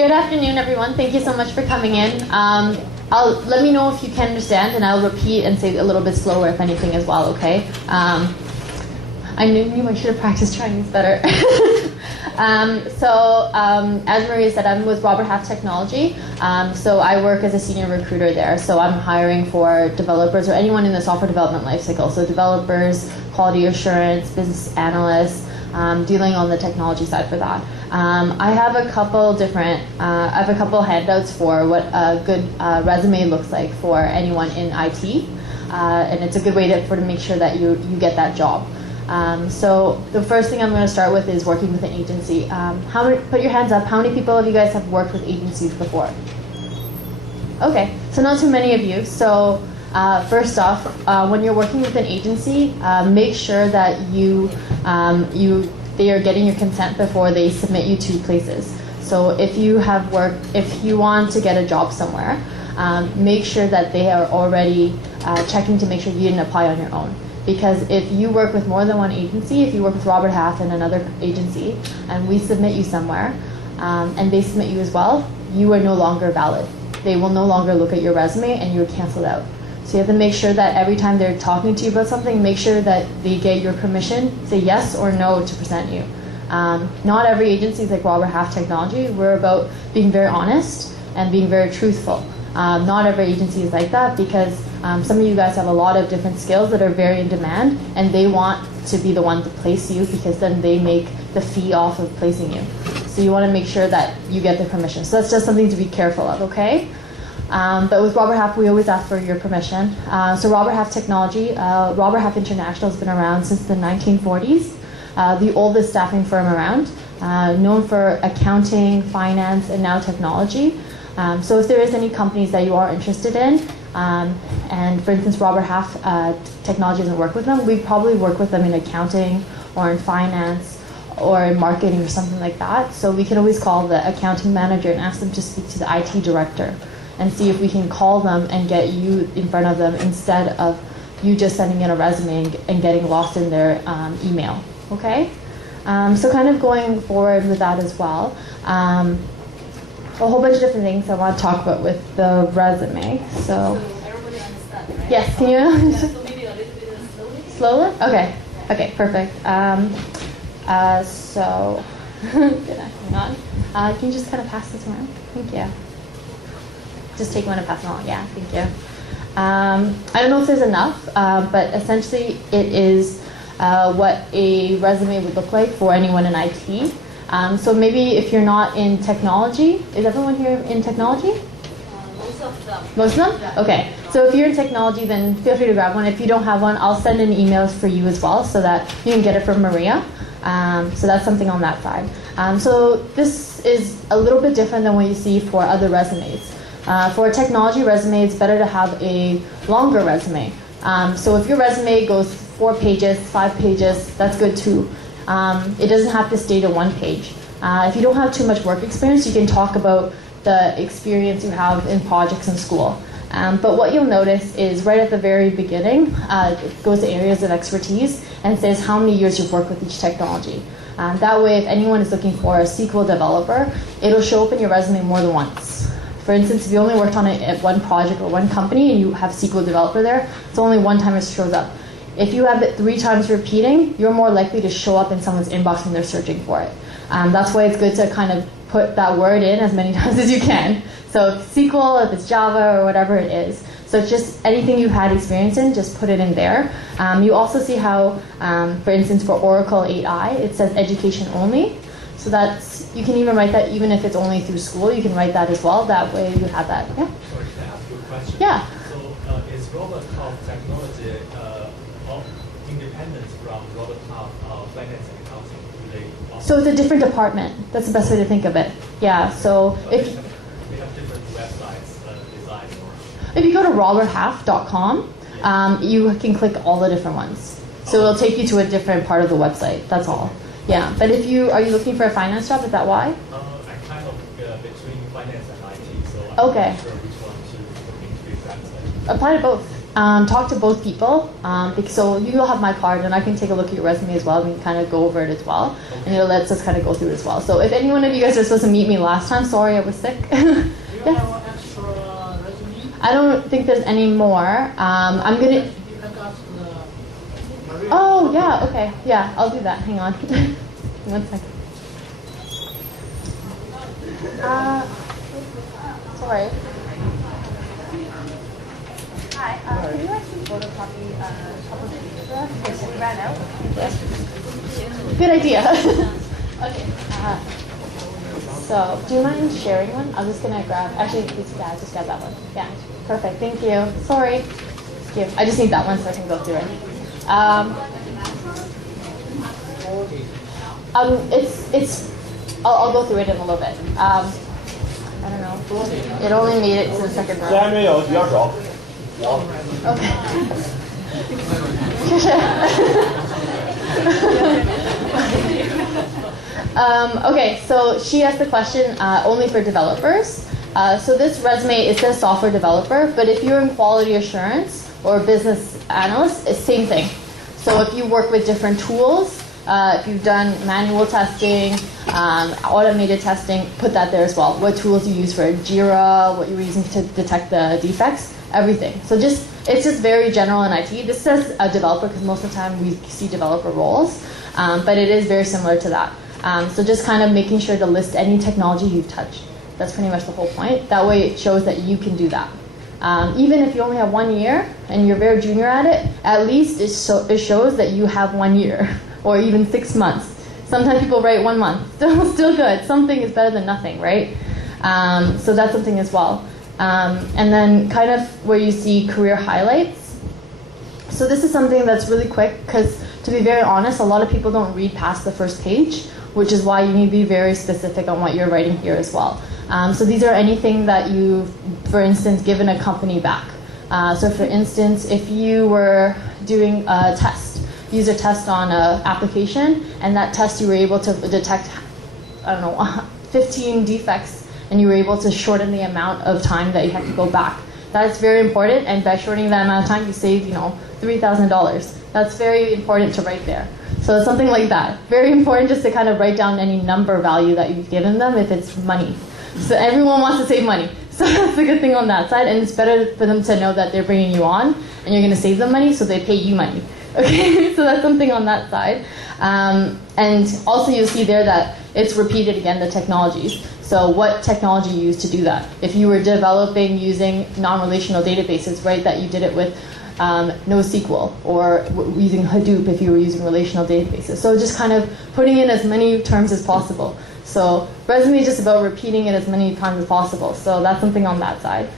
Good afternoon, everyone. Thank you so much for coming in. Let me know if you can understand, and I'll repeat and say a little bit slower if anything as well, okay? I knew I should have practiced Chinese better. As Maria said, I'm with Robert Half Technology. So I work as a senior recruiter there. So I'm hiring for developers or anyone in the software development lifecycle. So developers, quality assurance, business analysts, dealing on the technology side for that. I have a couple handouts for what a good resume looks like for anyone in IT, and it's a good way to make sure that you get that job. So the first thing I'm going to start with is working with an agency. Put your hands up. How many people of you guys have worked with agencies before? Okay, so not too many of you. So first off, when you're working with an agency, make sure that they are getting your consent before they submit you to places. So if you want to get a job somewhere, make sure that they are already checking to make sure you didn't apply on your own. Because if you work with more than one agency, if you work with Robert Half and another agency, and we submit you somewhere, and they submit you as well, you are no longer valid. They will no longer look at your resume and you're canceled out. So you have to make sure that every time they're talking to you about something, make sure that they get your permission, say yes or no to present you. Not every agency is like Robert Half Technology. We're about being very honest and being very truthful. Not every agency is like that because some of you guys have a lot of different skills that are very in demand, and they want to be the one to place you because then they make the fee off of placing you. So you want to make sure that you get their permission. So that's just something to be careful of, okay? But with Robert Half, we always ask for your permission. So Robert Half Technology, Robert Half International has been around since the 1940s, the oldest staffing firm around, known for accounting, finance, and now technology. So if there is any companies that you are interested in, and for instance Robert Half Technology doesn't work with them, we probably work with them in accounting or in finance or in marketing or something like that. So we can always call the accounting manager and ask them to speak to the IT director and see if we can call them and get you in front of them instead of you just sending in a resume and getting lost in their email, okay? So kind of going forward with that as well. A whole bunch of different things I want to talk about with the resume. So everybody understand, right? Yes, can you? Yeah, so maybe a little bit slowly. Slowly? Okay. Okay, perfect. So, hang on. Can you just kind of pass this around? Thank you. Just take one and pass it along. Yeah, thank you. I don't know if there's enough, but essentially it is what a resume would look like for anyone in IT. So maybe if you're not in technology, is everyone here in technology? Most of them. Most of them? Yeah. Okay. So if you're in technology, then feel free to grab one. If you don't have one, I'll send in emails for you as well so that you can get it from Maria. So that's something on that side. So this is a little bit different than what you see for other resumes. For a technology resume, it's better to have a longer resume. So if your resume goes 4 pages, 5 pages, that's good too. It doesn't have to stay to 1 page. If you don't have too much work experience, you can talk about the experience you have in projects in school. But what you'll notice is right at the very beginning, it goes to areas of expertise and says how many years you've worked with each technology. That way, if anyone is looking for a SQL developer, it'll show up in your resume more than once. For instance, if you only worked on it at one project or one company and you have SQL developer there, it's only one time it shows up. If you have it 3 times repeating, you're more likely to show up in someone's inbox when they're searching for it. That's why it's good to kind of put that word in as many times as you can. So if it's SQL, if it's Java, or whatever it is. So it's just anything you've had experience in, just put it in there. You also see how, for instance, for Oracle 8i, it says education only. So that's, you can even write that even if it's only through school, you can write that as well. That way you have that. Yeah? Sorry, can I ask you a question? Yeah. So is Robert Half Technology independent from Robert Half Finance and Accounting? So it's a different department. That's the best way to think of it. Yeah. So if they have different websites designed. If you go to roberthalf.com, you can click all the different ones. So it'll take you to a different part of the website. That's all. Yeah. But if you are you looking for a finance job? Is that why? I'm kind of between finance and IT, so I'm Okay. not sure which one to look into exactly. Apply to both. talk to both people. So you'll have my card, and I can take a look at your resume as well. We can kind of go over it as well, and it lets us kind of go through it as well. So if any one of you guys are supposed to meet me last time, sorry I was sick. Do you have an extra resume? I don't think there's any more. I'm gonna. You can ask Maria. Oh yeah, okay, yeah, I'll do that. Hang on, 1 second. Sorry. Hi, can you actually photocopy a couple of pages for us? Because we ran out. Yes. Good idea. Okay. So, do you mind sharing one? I'm just gonna grab. Actually, please, yeah, just grab that one. Yeah. Perfect. Thank you. Sorry. Thank you. I just need that one so I can go through it. I'll go through it in a little bit. I don't know. It only made it to the second row. 这还没有，比较少。 Okay. Okay, so she asked the question only for developers. So this resume, it says software developer, but if you're in quality assurance or business analyst, it's same thing. So if you work with different tools, if you've done manual testing, automated testing, put that there as well. What tools you use for Jira, what you're using to detect the defects, everything. So it's just very general in IT. This says a developer because most of the time we see developer roles, but it is very similar to that. So just kind of making sure to list any technology you've touched. That's pretty much the whole point. That way it shows that you can do that. Even if you only have 1 year and you're very junior at it, at least it shows that you have 1 year or even 6 months. Sometimes people write 1 month. Still good. Something is better than nothing, right? So that's something as well. And then kind of where you see career highlights. So this is something that's really quick because, to be very honest, a lot of people don't read past the first page, which is why you need to be very specific on what you're writing here as well. So these are anything that you've, for instance, given a company back. So for instance, if you were doing a test, user test on an application, and that test you were able to detect, I don't know, 15 defects, and you were able to shorten the amount of time that you have to go back. That's very important, and by shortening that amount of time, you save, $3,000. That's very important to write there. So it's something like that. Very important just to kind of write down any number value that you've given them if it's money. So everyone wants to save money. So that's a good thing on that side, and it's better for them to know that they're bringing you on, and you're going to save them money, so they pay you money. Okay, so that's something on that side. And also you'll see there that it's repeated again, the technologies. So what technology you use to do that. If you were developing using non-relational databases, right, that you did it with NoSQL, or using Hadoop if you were using relational databases. So just kind of putting in as many terms as possible. So resume is just about repeating it as many times as possible. So that's something on that side.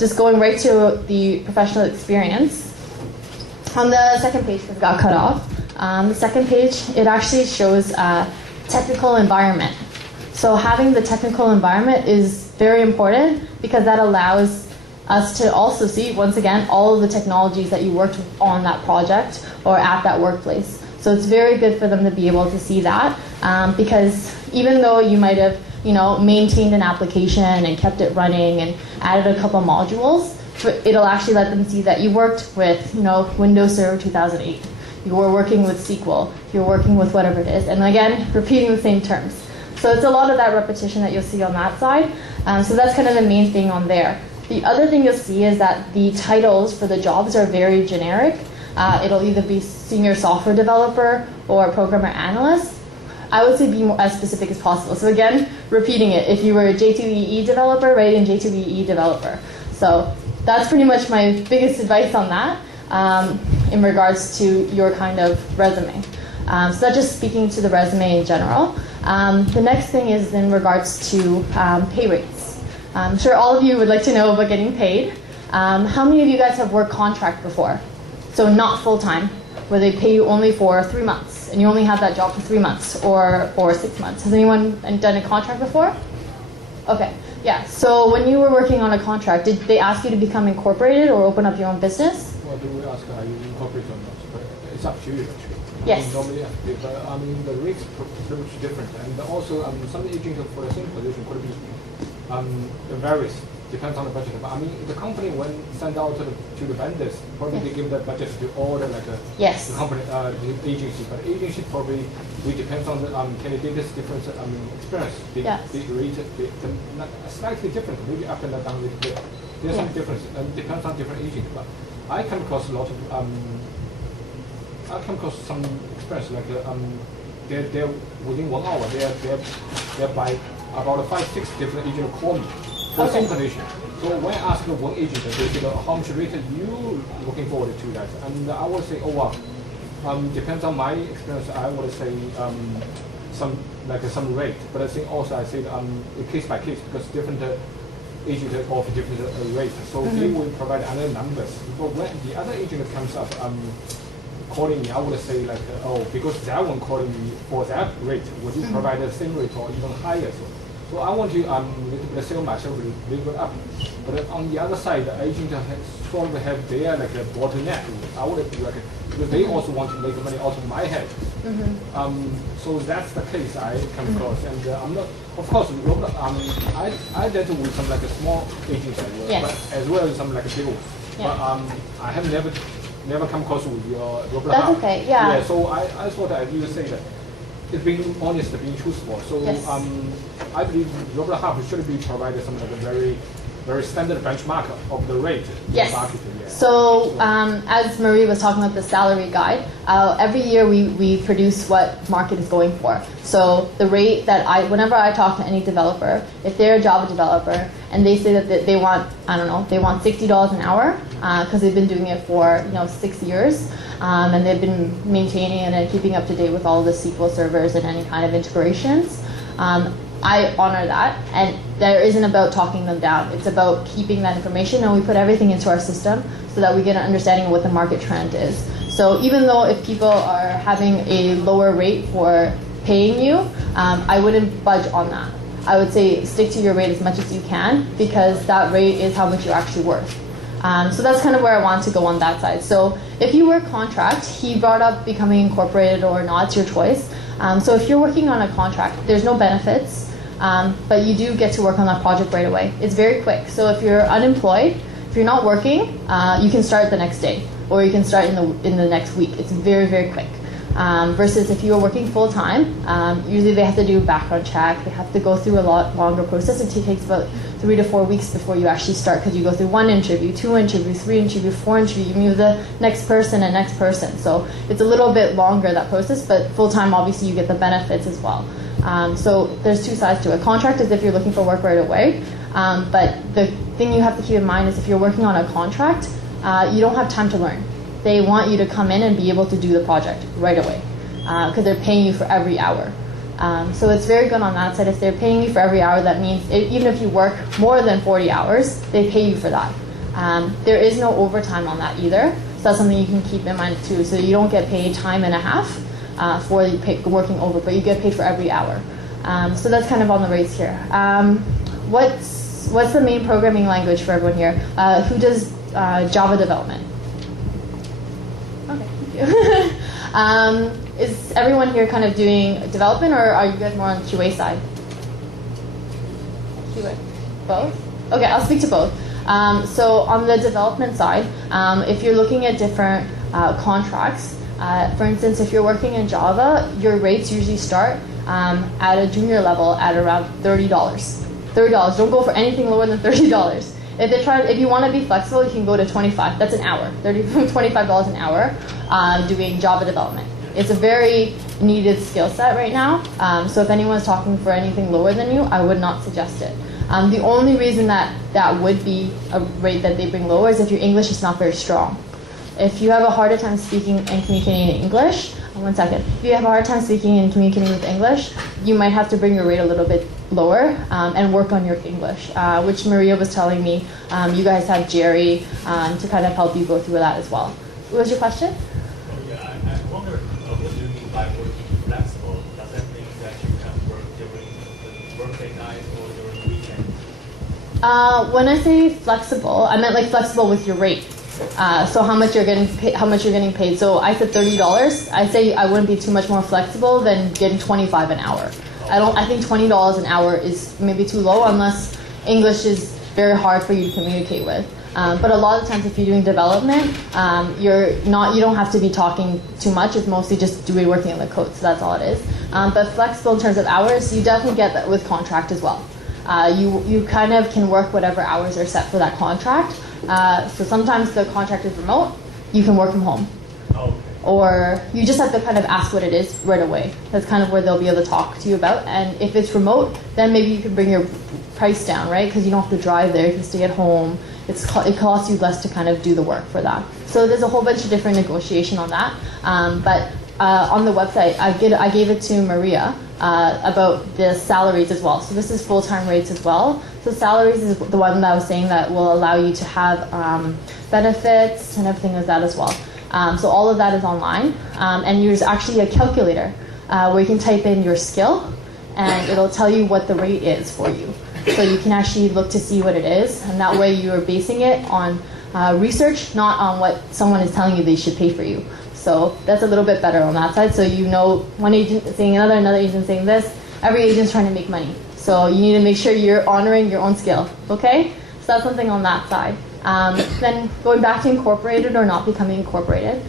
Just going right to the professional experience. On the second page, it got cut off. The second page, it actually shows technical environment. So having the technical environment is very important because that allows us to also see, once again, all of the technologies that you worked on that project or at that workplace. So it's very good for them to be able to see that because even though you might have maintained an application and kept it running and added a couple modules, it'll actually let them see that you worked with Windows Server 2008. You were working with SQL. You're working with whatever it is. And again, repeating the same terms. So it's a lot of that repetition that you'll see on that side. So that's kind of the main thing on there. The other thing you'll see is that the titles for the jobs are very generic. It'll either be senior software developer or programmer analyst. I would say be as specific as possible. So again, repeating it. If you were a J2EE developer, write in J2EE developer. So that's pretty much my biggest advice on that in regards to your kind of resume. So that's just speaking to the resume in general. The next thing is in regards to pay rates. I'm sure all of you would like to know about getting paid. How many of you guys have worked contract before? So not full-time, where they pay you only for 3 months, and you only have that job for 3 months or for 6 months. Has anyone done a contract before? Okay, yeah. So when you were working on a contract, did they ask you to become incorporated or open up your own business? Well, do we ask are you incorporated or not? But it's up to you actually. Yes. Normally, but the rates pretty much different, and also some agents for the same position could be it varies depends on the budget. But I mean, the company when send out to the vendors, probably they give the budget to all the Yes. the company, the agency. But agency probably depends on the candidate's different experience. They rate it slightly different, maybe up and down a little bit. There's some difference, and depends on different agents. But I come across a lot of I come across some experience like they're within 1 hour they're by about 5-6 different agents call me for the same condition. So when I ask one agent, they say how much rate are you looking forward to that, and I would say, oh wow, depends on my experience. I would say some rate, but I think also I say case by case because different agents offer different rates, so they will provide other numbers. But when the other agent comes up calling me, I would say like, oh, because that one calling me for that rate, would you provide the same rate or even higher? So I want to little bit sell myself a little bit up, but on the other side, the agent sort of have their like a bottleneck. I would be like, because they also want to make money out of my head. So that's the case I come across, and I'm not, of course, I dealt with some like a small agents but as well as some like a big ones. But I have never come across with your Robert That's Hub. okay, yeah. So I thought I will say that it's being honest, being truthful. So I believe Robert Hub should be provided some like a very standard benchmark of the rate in the market. So as Marie was talking about the salary guide, every year we produce what market is going for. So the rate that whenever I talk to any developer, if they're a Java developer and they say that they want, I don't know, they want $60 an hour because they've been doing it for 6 years and they've been maintaining it and keeping up to date with all the SQL servers and any kind of integrations. I honor that, and there isn't about talking them down. It's about keeping that information, and we put everything into our system so that we get an understanding of what the market trend is. So even though if people are having a lower rate for paying you, I wouldn't budge on that. I would say stick to your rate as much as you can, because that rate is how much you're actually worth. So that's kind of where I want to go on that side. So if you work contract, he brought up becoming incorporated or not, it's your choice. So if you're working on a contract, there's no benefits, but you do get to work on that project right away. It's very quick. So if you're unemployed, if you're not working, you can start the next day, or you can start in the next week. It's very, very quick. Versus if you are working full time, usually they have to do a background check. They have to go through a lot longer process. It takes about 3 to 4 weeks before you actually start, because you go through 1 interview, 2 interviews, 3 interviews, 4 interviews. You meet with the next person and next person. So it's a little bit longer, that process, but full time, obviously you get the benefits as well. So there's 2 sides to it. Contract is if you're looking for work right away, but the thing you have to keep in mind is if you're working on a contract, you don't have time to learn. They want you to come in and be able to do the project right away, because they're paying you for every hour. So it's very good on that side. If they're paying you for every hour, that means even if you work more than 40 hours, they pay you for that. There is no overtime on that either, so that's something you can keep in mind too. So you don't get paid time and a half for working over, but you get paid for every hour. So that's kind of on the rates here. What's the main programming language for everyone here? Who does Java development? Okay, thank you. Is everyone here kind of doing development, or are you guys more on QA side? QA? Both? Okay, I'll speak to both. So on the development side, if you're looking at different contracts, for instance, if you're working in Java, your rates usually start at a junior level at around $30. $30. Don't go for anything lower than $30. If you want to be flexible, you can go to 25. That's an hour. $25 an hour doing Java development. It's a very needed skill set right now. So if anyone's talking for anything lower than you, I would not suggest it. The only reason that would be a rate that they bring lower is if your English is not very strong. If you have a harder time speaking and communicating in English, one second. If you have a hard time speaking and communicating with English, you might have to bring your rate a little bit lower and work on your English, which Maria was telling me. You guys have Jerry to kind of help you go through that as well. What was your question? I wonder what do you mean by working flexible? Does that mean that you can work during the workday night or during the weekend? When I say flexible, I meant like flexible with your rate. So how much you're getting paid. So I said $30. I say I wouldn't be too much more flexible than getting $25 an hour. I think $20 an hour is maybe too low, unless English is very hard for you to communicate with. But a lot of times if you're doing development, you don't have to be talking too much. It's mostly just working on the code, so that's all it is. But flexible in terms of hours, you definitely get that with contract as well. You kind of can work whatever hours are set for that contract. So sometimes the contract is remote, you can work from home. Okay. Or you just have to kind of ask what it is right away. That's kind of where they'll be able to talk to you about. And if it's remote, then maybe you can bring your price down, right? Because you don't have to drive there, you can stay at home. It costs you less to kind of do the work for that. So there's a whole bunch of different negotiation on that. But on the website, I gave it to Maria about the salaries as well. So this is full-time rates as well. So salaries is the one that I was saying that will allow you to have benefits and everything like that as well. So all of that is online. And there's actually a calculator where you can type in your skill and it'll tell you what the rate is for you. So you can actually look to see what it is, and that way you are basing it on research, not on what someone is telling you they should pay for you. So that's a little bit better on that side. So you know one agent saying another agent saying this. Every agent's trying to make money. So you need to make sure you're honoring your own skill, okay? So that's something on that side. Then going back to incorporated or not becoming incorporated.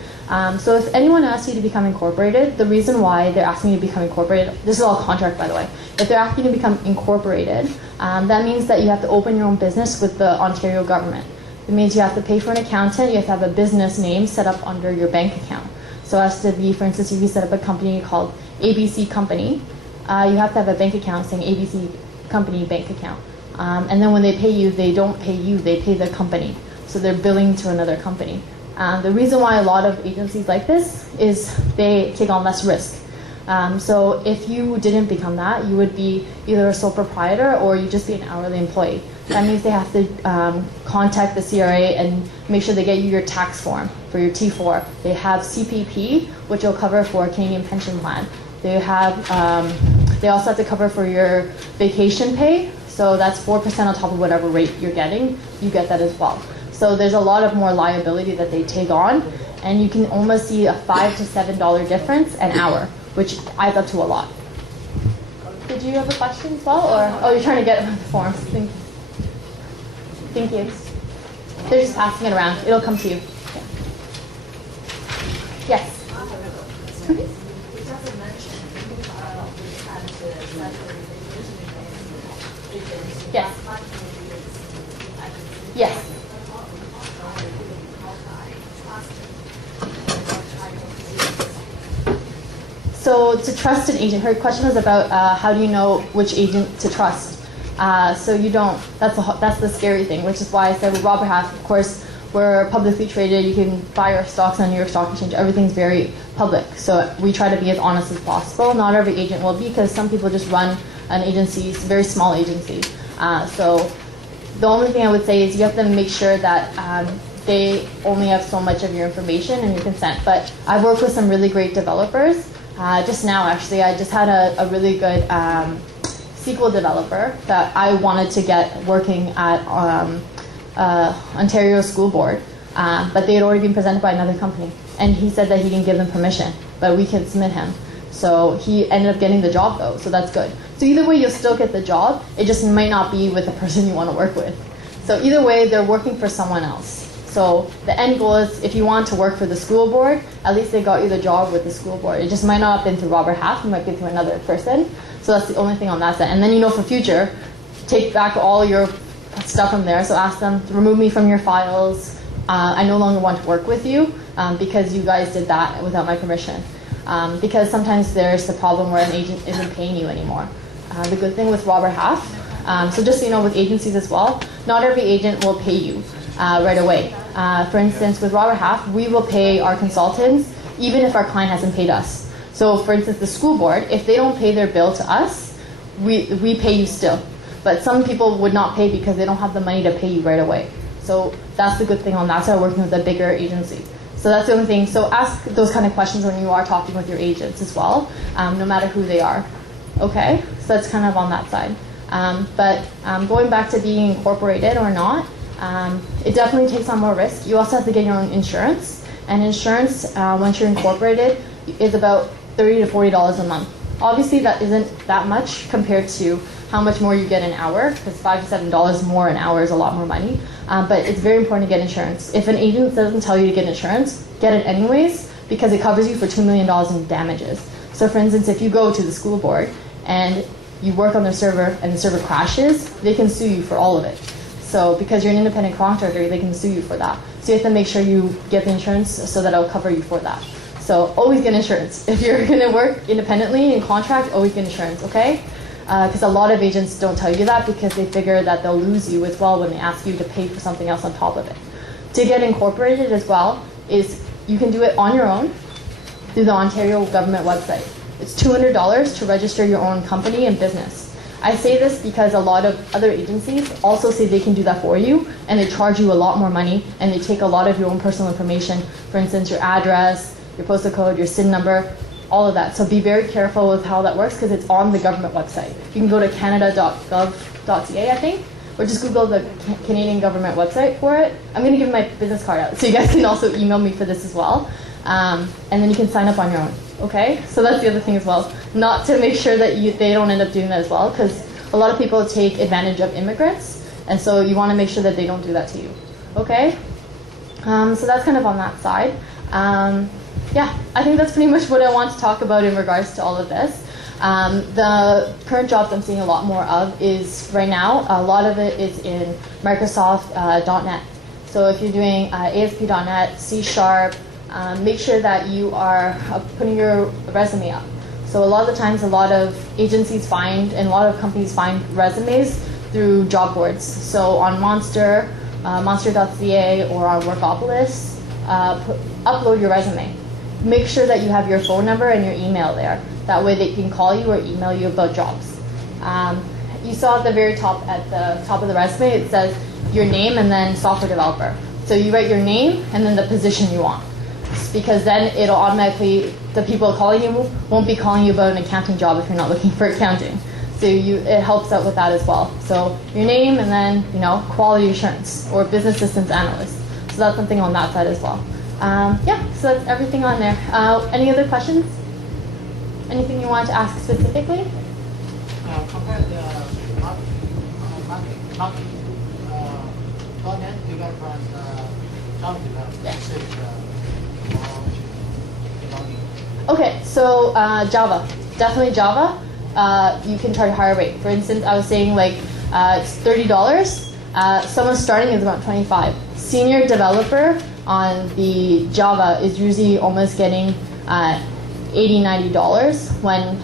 So if anyone asks you to become incorporated, the reason why they're asking you to become incorporated, this is all contract by the way, if they're asking you to become incorporated, that means that you have to open your own business with the Ontario government. It means you have to pay for an accountant, you have to have a business name set up under your bank account. So as to be, for instance, if you set up a company called ABC Company, you have to have a bank account saying ABC Company bank account. And then when they pay you, they don't pay you, they pay the company. So they're billing to another company. The reason why a lot of agencies like this is they take on less risk. So if you didn't become that, you would be either a sole proprietor or you just be an hourly employee. That means they have to contact the CRA and make sure they get you your tax form for your T4. They have CPP, which will cover for a Canadian pension plan. They also have to cover for your vacation pay. So that's 4% on top of whatever rate you're getting. You get that as well. So there's a lot of more liability that they take on, and you can almost see a $5 to $7 difference an hour, which adds up to a lot. Did you have a question as well, or oh, you're trying to get the forms? Thank you. They're just passing it around. It'll come to you. Yes. Yes. Yes. So to trust an agent, her question was about how do you know which agent to trust? So you don't. That's the scary thing, which is why I said with Robert Half, of course, we're publicly traded. You can buy our stocks on New York Stock Exchange. Everything's very public. So we try to be as honest as possible. Not every agent will be, because some people just run an agency, very small agency. So the only thing I would say is you have to make sure that they only have so much of your information and your consent. But I've worked with some really great developers. Just now, actually, I just had a really good SQL developer that I wanted to get working at Ontario School Board, but they had already been presented by another company. And he said that he didn't give them permission, but we can submit him. So he ended up getting the job, though, so that's good. So either way, you'll still get the job. It just might not be with the person you want to work with. So either way, they're working for someone else. So the end goal is, if you want to work for the school board, at least they got you the job with the school board. It just might not have been through Robert Half, it might be through another person. So that's the only thing on that side. And then you know for future, take back all your stuff from there. So ask them to remove me from your files. I no longer want to work with you because you guys did that without my permission. Because sometimes there's the problem where an agent isn't paying you anymore. The good thing with Robert Half, so just so you know with agencies as well, not every agent will pay you right away. For instance, with Robert Half, we will pay our consultants even if our client hasn't paid us. So for instance, the school board, if they don't pay their bill to us, we pay you still. But some people would not pay because they don't have the money to pay you right away. So that's the good thing on that side, working with a bigger agency. So that's the only thing. So ask those kind of questions when you are talking with your agents as well, no matter who they are. Okay, so that's kind of on that side. But going back to being incorporated or not, it definitely takes on more risk. You also have to get your own insurance. And insurance, once you're incorporated, is about $30 to $40 a month. Obviously, that isn't that much compared to how much more you get an hour, because $5 to $7 more an hour is a lot more money. But it's very important to get insurance. If an agent doesn't tell you to get insurance, get it anyways, because it covers you for $2 million in damages. So for instance, if you go to the school board and you work on their server and the server crashes, they can sue you for all of it. So because you're an independent contractor, they can sue you for that. So you have to make sure you get the insurance so that it'll cover you for that. So always get insurance. If you're going to work independently in contract, always get insurance, okay? Because a lot of agents don't tell you that because they figure that they'll lose you as well when they ask you to pay for something else on top of it. To get incorporated as well is you can do it on your own through the Ontario government website. It's $200 to register your own company and business. I say this because a lot of other agencies also say they can do that for you, and they charge you a lot more money, and they take a lot of your own personal information, for instance, your address, your postal code, your SIN number, all of that. So be very careful with how that works because it's on the government website. You can go to canada.gov.ca, I think, or just Google the Canadian government website for it. I'm going to give my business card out, so you guys can also email me for this as well. And then you can sign up on your own. Okay, so that's the other thing as well. Not to make sure that they don't end up doing that as well, because a lot of people take advantage of immigrants, and so you want to make sure that they don't do that to you. Okay, so that's kind of on that side. Yeah, I think that's pretty much what I want to talk about in regards to all of this. The current jobs I'm seeing a lot more of is right now, a lot of it is in Microsoft .NET. So if you're doing ASP.NET, C#, make sure that you are putting your resume up. So a lot of the times, a lot of agencies find and a lot of companies find resumes through job boards. So on Monster, Monster.ca, or on Workopolis, upload your resume. Make sure that you have your phone number and your email there. That way they can call you or email you about jobs. You saw at the very top, at the top of the resume, it says your name and then software developer. So you write your name and then the position you want. Because then it'll automatically, the people calling you won't be calling you about an accounting job if you're not looking for accounting. So it helps out with that as well. So your name and then, quality assurance or business systems analyst. So that's something on that side as well. Yeah, so that's everything on there. Any other questions? Anything you want to ask specifically? Compare the marketing .NET developer and Java developer. Yeah. Okay, so Java, definitely Java. You can charge a higher rate. For instance, I was saying it's $30. Someone starting is about $25. Senior developer on the Java is usually almost getting $80, $90 when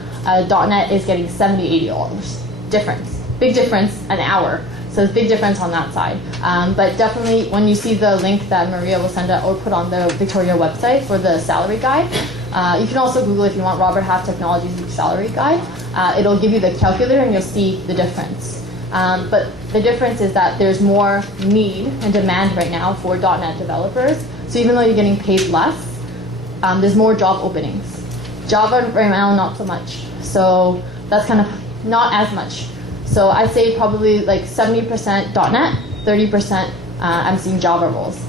.NET is getting $70, $80. Difference, big difference, an hour. So there's a big difference on that side. But definitely when you see the link that Maria will send out or put on the Victoria website for the salary guide, you can also Google if you want Robert Half Technologies salary guide. It'll give you the calculator and you'll see the difference. But the difference is that there's more need and demand right now for .NET developers. So even though you're getting paid less, there's more job openings. Java right now, not so much. So that's kind of not as much. So I'd say probably 70% .NET, 30% I'm seeing Java roles.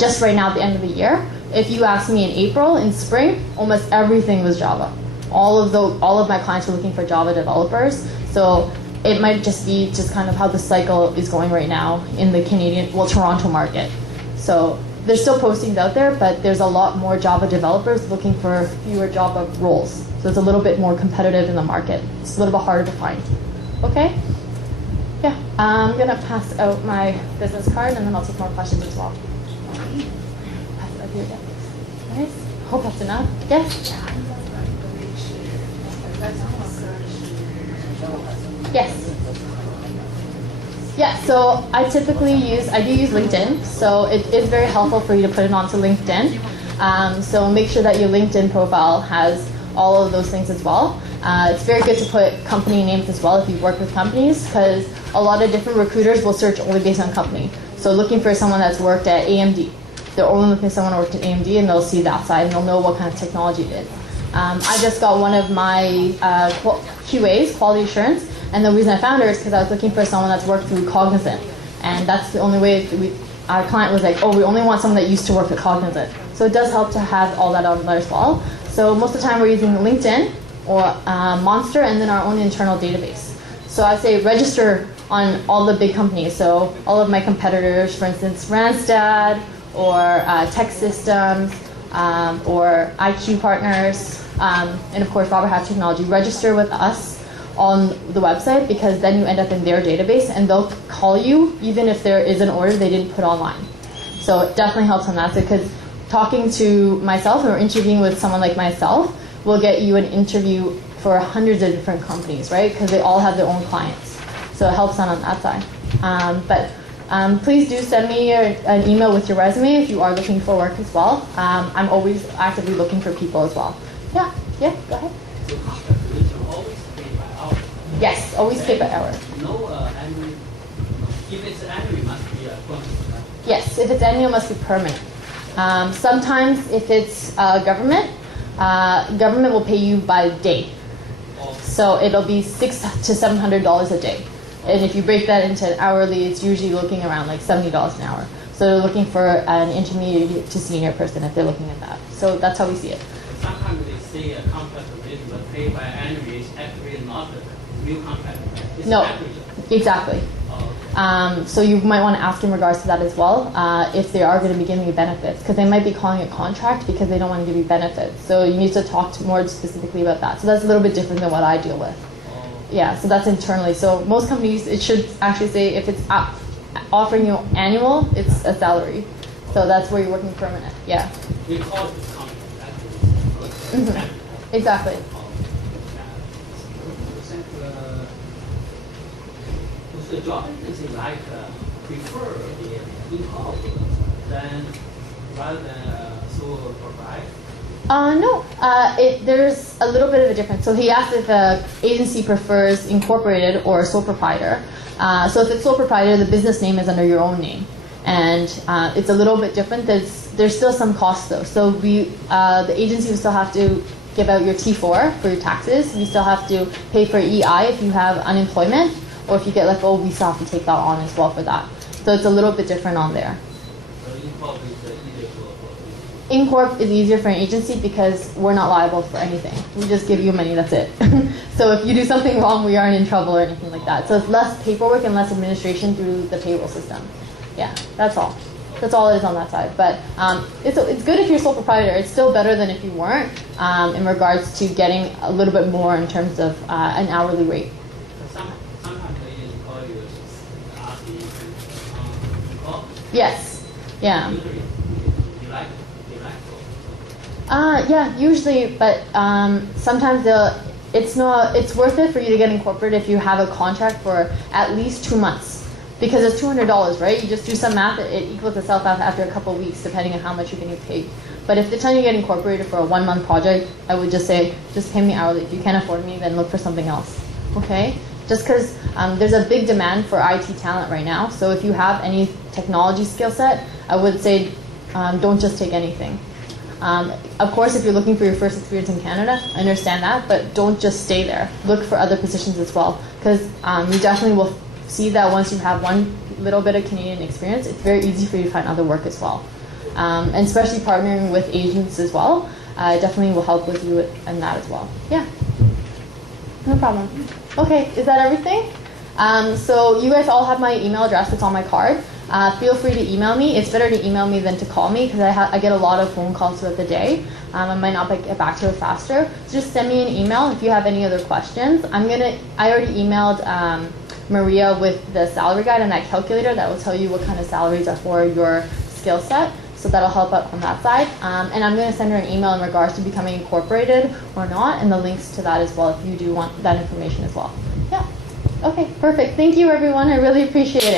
Just right now at the end of the year, if you ask me in April, in spring, almost everything was Java. All of my clients were looking for Java developers. So it might just be kind of how the cycle is going right now in the Toronto market. So there's still postings out there, but there's a lot more Java developers looking for fewer Java roles. So it's a little bit more competitive in the market. It's a little bit harder to find. Okay? Yeah, I'm going to pass out my business card and then I'll take more questions as well. Pass it up here again. Nice. Hope that's enough. Yes? Yes. Yeah, so I do use LinkedIn, so it is very helpful for you to put it onto LinkedIn. So make sure that your LinkedIn profile has all of those things as well. It's very good to put company names as well if you work with companies, because a lot of different recruiters will search only based on company. So looking for someone that's worked at AMD, they're only looking for someone who worked at AMD, and they'll see that side and they'll know what kind of technology it is. I just got one of my QAs, quality assurance, and the reason I found her is because I was looking for someone that's worked through Cognizant, and that's the only way our client was like, oh, we only want someone that used to work at Cognizant. So it does help to have all that on there as well. So most of the time we're using LinkedIn or Monster and then our own internal database. So I say register on all the big companies. So all of my competitors, for instance, Randstad or Tech Systems or IQ Partners, and of course Robert Half Technology. Register with us on the website, because then you end up in their database and they'll call you even if there is an order they didn't put online. So it definitely helps on that, because talking to myself or interviewing with someone like myself will get you an interview for hundreds of different companies, right? Because they all have their own clients. So it helps on that side. But please do send me an email with your resume if you are looking for work as well. I'm always actively looking for people as well. Yeah, go ahead. So contract position always pay by hour. Yes, always pay by hour. No annual. If it's annual, it must be a permanent, right? Yes, if it's annual, it must be permanent. Sometimes if it's government, government will pay you by day. So it'll be $600 to $700 a day. And if you break that into an hourly, it's usually looking around like $70 an hour. So they're looking for an intermediate to senior person if they're looking at that. So that's how we see it. Sometimes they say a contract position but paid by annually is actually not a real contract. It's No, average. exactly. So you might want to ask in regards to that as well, if they are going to be giving you benefits, because they might be calling it contract because they don't want to give you benefits. So you need to talk more specifically about that. So that's a little bit different than what I deal with. Yeah, so that's internally. So most companies, it should actually say if it's offering you annual, it's a salary. So that's where you're working permanent. Yeah. We call it contract actually. Mm-hmm. Exactly. The job agency like prefer the in-house than rather than sole proprietor? No, there's a little bit of a difference. So he asked if the agency prefers incorporated or sole proprietor. So if it's sole proprietor, the business name is under your own name. And it's a little bit different. There's still some costs though. So the agency will still have to give out your T4 for your taxes. You still have to pay for EI if you have unemployment. Or if you get let go, we still have to take that on as well for that. So it's a little bit different on there. So in-corp is easier for In-corp is easier for an agency because we're not liable for anything. We just give you money, that's it. So if you do something wrong, we aren't in trouble or anything like that. So it's less paperwork and less administration through the payroll system. Yeah, that's all. That's all it is on that side. But it's good if you're sole proprietor. It's still better than if you weren't in regards to getting a little bit more in terms of an hourly rate. Yes. Yeah. Yeah, usually, but sometimes it's worth it for you to get incorporated if you have a contract for at least 2 months, because it's $200, right? You just do some math; it equals itself out after a couple of weeks, depending on how much you're getting paid. But if they're telling you to get incorporated for a 1-month project, I would just say, just pay me hourly. If you can't afford me, then look for something else. Okay? Just because there's a big demand for IT talent right now. So if you have any technology skill set, I would say don't just take anything. Of course, if you're looking for your first experience in Canada, I understand that, but don't just stay there. Look for other positions as well, because you definitely will see that once you have one little bit of Canadian experience, it's very easy for you to find other work as well. And especially partnering with agents as well, definitely will help with you in that as well. Yeah. No problem. Okay, is that everything? So you guys all have my email address. It's on my card. Feel free to email me. It's better to email me than to call me because I get a lot of phone calls throughout the day. I might not get back to it faster. So just send me an email if you have any other questions. I already emailed Maria with the salary guide and that calculator that will tell you what kind of salaries are for your skill set. So that'll help out on that side. And I'm going to send her an email in regards to becoming incorporated or not, and the links to that as well if you do want that information as well. Yeah. Okay, perfect. Thank you, everyone. I really appreciate it.